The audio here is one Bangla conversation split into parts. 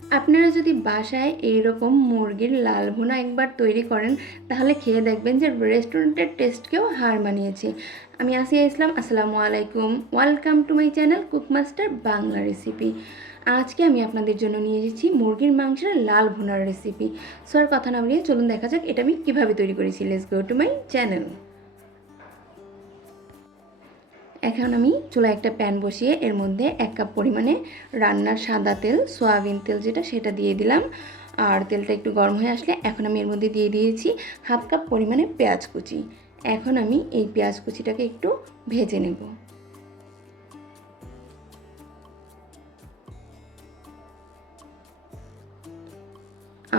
আপনারা যদি বাসায় এইরকম মুরগির লাল ভুনা একবার তৈরি করেন তাহলে খেয়ে দেখবেন যে রেস্টুরেন্টের টেস্টকেও হার মানিয়েছে। আমি আসিয়া ইসলাম, আসসালামু আলাইকুম, welcome to my channel কুকমাস্টার Bangla recipe. আজকে আমি আপনাদের জন্য নিয়ে এসেছি মুরগির মাংসের লাল ভুনার রেসিপি। সো আর কথা না বলিয়ে চলুন দেখা যাক এটা আমি কীভাবে তৈরি করেছি। Let's go to my channel. এখন আমি চুলায় একটা প্যান বসিয়ে এর মধ্যে 1 কাপ পরিমাণে রান্নার সাদা তেল, সয়াবিন তেল যেটা, সেটা দিয়ে দিলাম। আর তেলটা একটু গরম হয়ে আসলে এখন আমি এর মধ্যে দিয়ে দিয়েছি 1/2 কাপ পরিমাণে পেঁয়াজ কুচি। এখন আমি এই পেঁয়াজ কুচিটাকে একটু ভেজে নেব।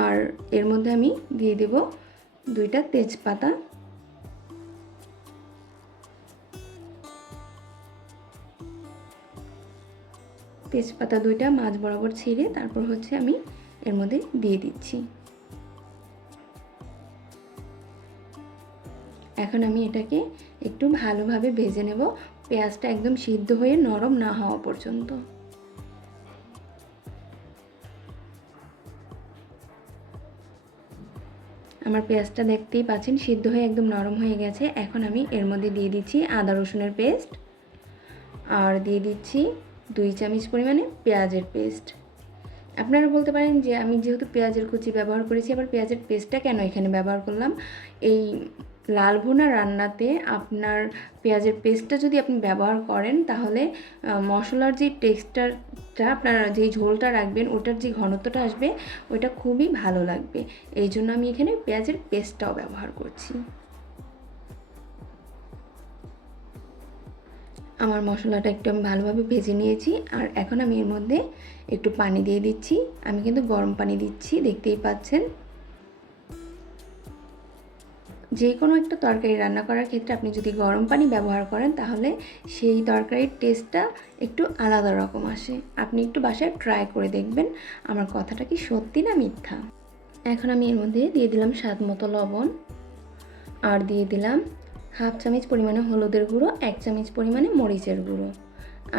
আর এর মধ্যে আমি দিয়ে দেব 2টা তেজপাতা, তেজপাতা 2টা মাঝ বরাবর ছিঁড়ে তারপর হচ্ছে আমি এর মধ্যে দিয়ে দিচ্ছি। এখন আমি এটাকে একটু ভালোভাবে ভেজে নেব, পেঁয়াজটা একদম সিদ্ধ হয়ে নরম না হওয়া পর্যন্ত। আমার পেঁয়াজটা দেখতেই পাচ্ছেন সিদ্ধ হয়ে একদম নরম হয়ে গেছে। এখন আমি এর মধ্যে দিয়ে দিচ্ছি আদা রসুনের পেস্ট, আর দিয়ে দিচ্ছি 2 চামচ পরিমাণে পেঁয়াজের পেস্ট। আপনারা বলতে পারেন যে আমি যেহেতু পেঁয়াজের কুচি ব্যবহার করেছি, আবার পেঁয়াজের পেস্টটা কেন এখানে ব্যবহার করলাম। এই লাল ভুনা রান্নাতে আপনার পেঁয়াজের পেস্টটা যদি আপনি ব্যবহার করেন তাহলে মশলার যে টেক্সচারটা, আপনার যেই ঝোলটা রাখবেন ওটার যে ঘনত্বটা আসবে ওইটা খুবই ভালো লাগবে। এই জন্য আমি এখানে পেঁয়াজের পেস্টটাও ব্যবহার করছি। আমার মশলাটা একটু আমি ভালোভাবে ভেজে নিয়েছি। আর এখন আমি এর মধ্যে একটু পানি দিয়ে দিচ্ছি। আমি কিন্তু গরম পানি দিচ্ছি, দেখতেই পাচ্ছেন। যে কোনো একটা তরকারি রান্না করার ক্ষেত্রে আপনি যদি গরম পানি ব্যবহার করেন তাহলে সেই তরকারির টেস্টটা একটু আলাদা রকম আসে। আপনি একটু বাসায় ট্রাই করে দেখবেন আমার কথাটা কি সত্যি না মিথ্যা। এখন আমি এর মধ্যে দিয়ে দিলাম স্বাদ মতো লবণ, আর দিয়ে দিলাম 1/2 চামচ পরিমাণে হলুদের গুঁড়ো, 1 চামচ পরিমাণে মরিচের গুঁড়ো,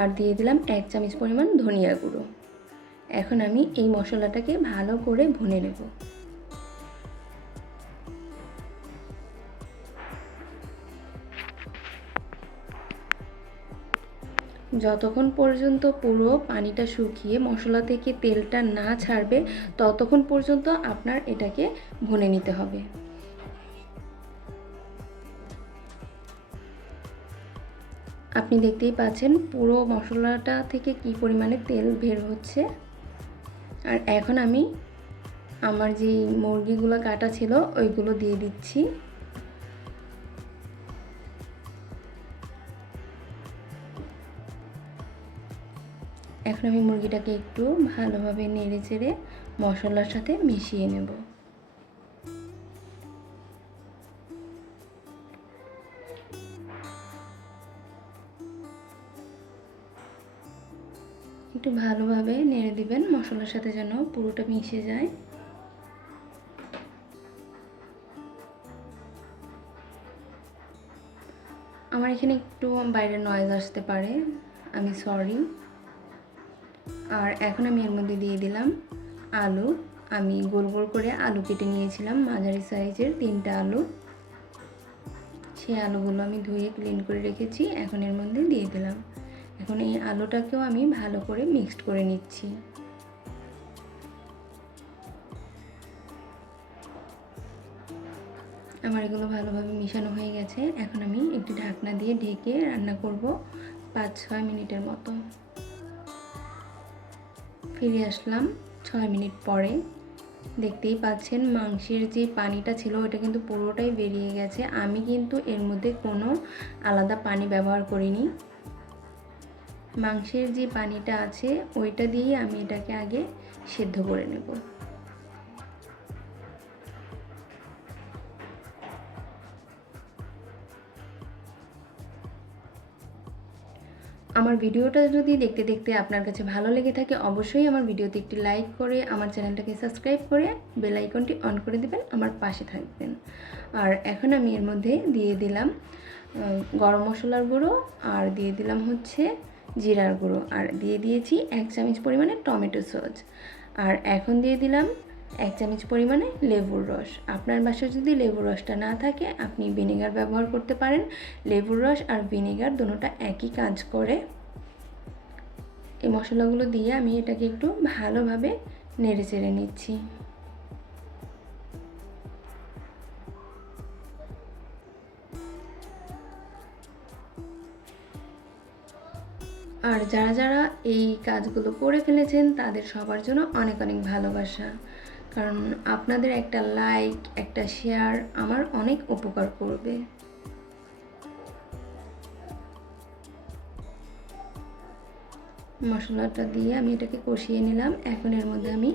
আর দিয়ে দিলাম 1 চামচ পরিমাণ ধনিয়া গুঁড়ো। এখন আমি এই মশলাটাকে ভালো করে ভুনে নেব। যতক্ষণ পর্যন্ত পুরো পানিটা শুকিয়ে মশলা থেকে তেলটা না ছাড়বে ততক্ষণ পর্যন্ত আপনার এটাকে ভুনে নিতে হবে। আপনি দেখতেই পাচ্ছেন পুরো মশলাটা থেকে কি পরিমাণে তেল বের হচ্ছে। আর এখন আমি আমার যে মুরগিগুলো কাটা ছিল ওইগুলো দিয়ে দিচ্ছি। এখন আমি মুরগিটাকে একটু ভালোভাবে নেড়ে চেড়ে মশলার সাথে মিশিয়ে নেব। একটু ভালোভাবে নেড়ে দিবেন মশলার সাথে যেন পুরোটা মিশে যায়। আমার এখানে একটু বাইরের নয়েজ আসতে পারে, আমি সরি। আর এখন আমি এর মধ্যে দিয়ে দিলাম আলু। আমি গোল গোল করে আলু কেটে নিয়েছিলাম, মাঝারি সাইজের 3টা আলু। সেই আলুগুলো আমি ধুয়ে ক্লিন করে রেখেছি, এখন এর মধ্যে দিয়ে দিলাম। এখন এই আলুটাকেও আমি ভালো করে মিক্সড করে নিচ্ছি। আমার এগুলো ভালোভাবে মিশানো হয়ে গেছে। এখন আমি একটি ঢাকনা দিয়ে ঢেকে রান্না করব 5-6 মিনিটের মতো। ফিরে আসলাম 6 মিনিট পরে। দেখতেই পাচ্ছেন মাংসের যে পানিটা ছিল ওটা কিন্তু পুরোটাই বেরিয়ে গেছে। আমি কিন্তু এর মধ্যে কোনো আলাদা পানি ব্যবহার করিনি। মাংসের যে পানিটা আছে ওইটা দিয়ে আমি এটাকে আগে সেদ্ধ করে নেব। আমার ভিডিওটা যদি দেখতে দেখতে আপনার কাছে ভালো লেগে থাকে অবশ্যই আমার ভিডিওতে একটি লাইক করে আমার চ্যানেলটাকে সাবস্ক্রাইব করে বেল আইকনটি অন করে দিবেন, আমার পাশে থাকবেন। আর এখন আমি এর মধ্যে দিয়ে দিলাম গরম মশলার গুঁড়ো, আর দিয়ে দিলাম হচ্ছে জিরার গুঁড়ো, আর দিয়ে দিয়েছি 1 চামচ পরিমাণে টমেটো সস। আর এখন দিয়ে দিলাম 1 চামচ পরিমাণে লেবুর রস। আপনার বাসায় যদি লেবুর রসটা না থাকে আপনি ভিনেগার ব্যবহার করতে পারেন। লেবুর রস আর ভিনেগার দুটোটা একই কাজ করে। এই মশলাগুলো দিয়ে আমি এটাকে একটু ভালোভাবে নেড়ে চেড়ে নিচ্ছি। আর যারা যারা এই কাজগুলো করে ফেলেছেন তাদের সবার জন্য অনেক অনেক ভালোবাসা, কারণ আপনাদের একটা লাইক, একটা শেয়ার আমার অনেক উপকার করবে। মশলাটা দিয়ে আমি এটাকে কষিয়ে নিলাম। এখন এর মধ্যে আমি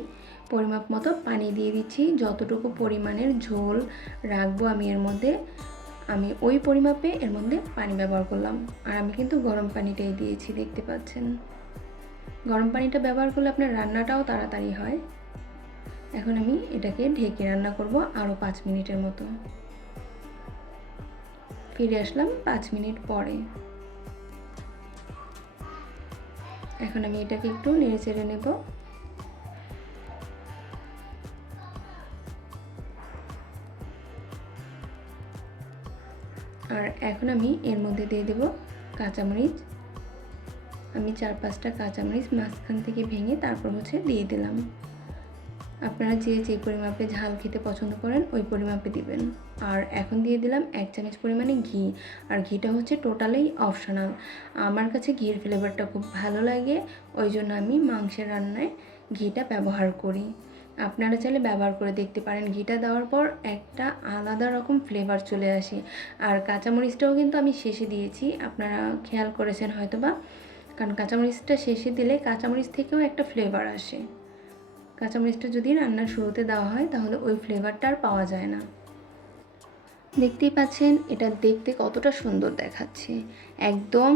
পরিমাপ মতো পানি দিয়ে দিচ্ছি। যতটুকু পরিমাণের ঝোল রাখবো আমি এর মধ্যে, আমি ওই পরিমাপে এর মধ্যে পানি ব্যবহার করলাম। আর আমি কিন্তু গরম পানিটাই দিয়েছি, দেখতে পাচ্ছেন। গরম পানিটা ব্যবহার করলে আপনার রান্নাটাও তাড়াতাড়ি হয়। এখন আমি এটাকে ঢেকে রান্না করব আরও 5 মিনিটের মতো। ফিরে আসলাম 5 মিনিট পরে। এখন আমি এটাকে একটু নেড়ে চেড়ে নেব। আর এখন আমি এর মধ্যে দিয়ে দেব কাঁচামরিচ। আমি 4-5টা কাঁচামরিচ মাঝখান থেকে ভেঙে তারপর দিয়ে দিলাম। আপনারা যে পরিমাপে ঝাল খেতে পছন্দ করেন ওই পরিমাপে দিবেন। আর এখন দিয়ে দিলাম 1 চামচ পরিমাণে ঘি। আর ঘিটা টোটালি অপশনাল। আমার কাছে ঘির ফ্লেভারটা খুব ভালো লাগে, ওই জন্য আমি মাংসের রান্নায় ঘিটা ব্যবহার করি। আপনারা চাইলে ব্যবহার করে দেখতে পারেন। ঘিটা দেওয়ার পর একটা আলাদা রকম ফ্লেভার চলে আসে। আর কাঁচামরিচটাও কিন্তু আমি শেষে দিয়েছি, আপনারা খেয়াল করেছেন হয়তোবা, কারণ কাঁচামরিচটা শেষে দিলে কাঁচামরিচ থেকেও একটা ফ্লেভার আসে। কাঁচামরিচটা যদি রান্নার শুরুতে দেওয়া হয় তাহলে ওই ফ্লেভারটা আর পাওয়া যায় না। দেখতেই পাচ্ছেন এটা দেখতে কতটা সুন্দর দেখাচ্ছে। একদম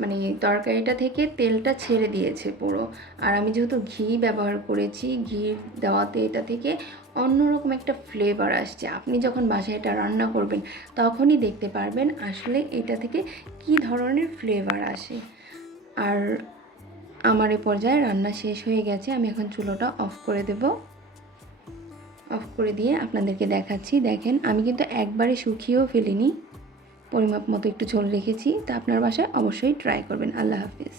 মানে তরকারিটা থেকে তেলটা ছেড়ে দিয়েছে পুরো। আর আমি যেহেতু ঘি ব্যবহার করেছি, ঘি দেওয়াতে এটা থেকে অন্যরকম একটা ফ্লেভার আসছে। আপনি যখন বাসায় এটা রান্না করবেন তখনই দেখতে পারবেন আসলে এটা থেকে কী ধরনের ফ্লেভার আসে। আর আমার এই পর্যায়ে রান্না শেষ হয়ে গেছে। আমি এখন চুলোটা অফ করে দেব। অফ করে দিয়ে আপনাদেরকে দেখাচ্ছি। দেখেন আমি কিন্তু একবারে শুকিয়েও ফেলিনি, পরিমাপ মতো একটু ঝোল রেখেছি। তা আপনার বাসায় অবশ্যই ট্রাই করবেন। আল্লাহ হাফিজ।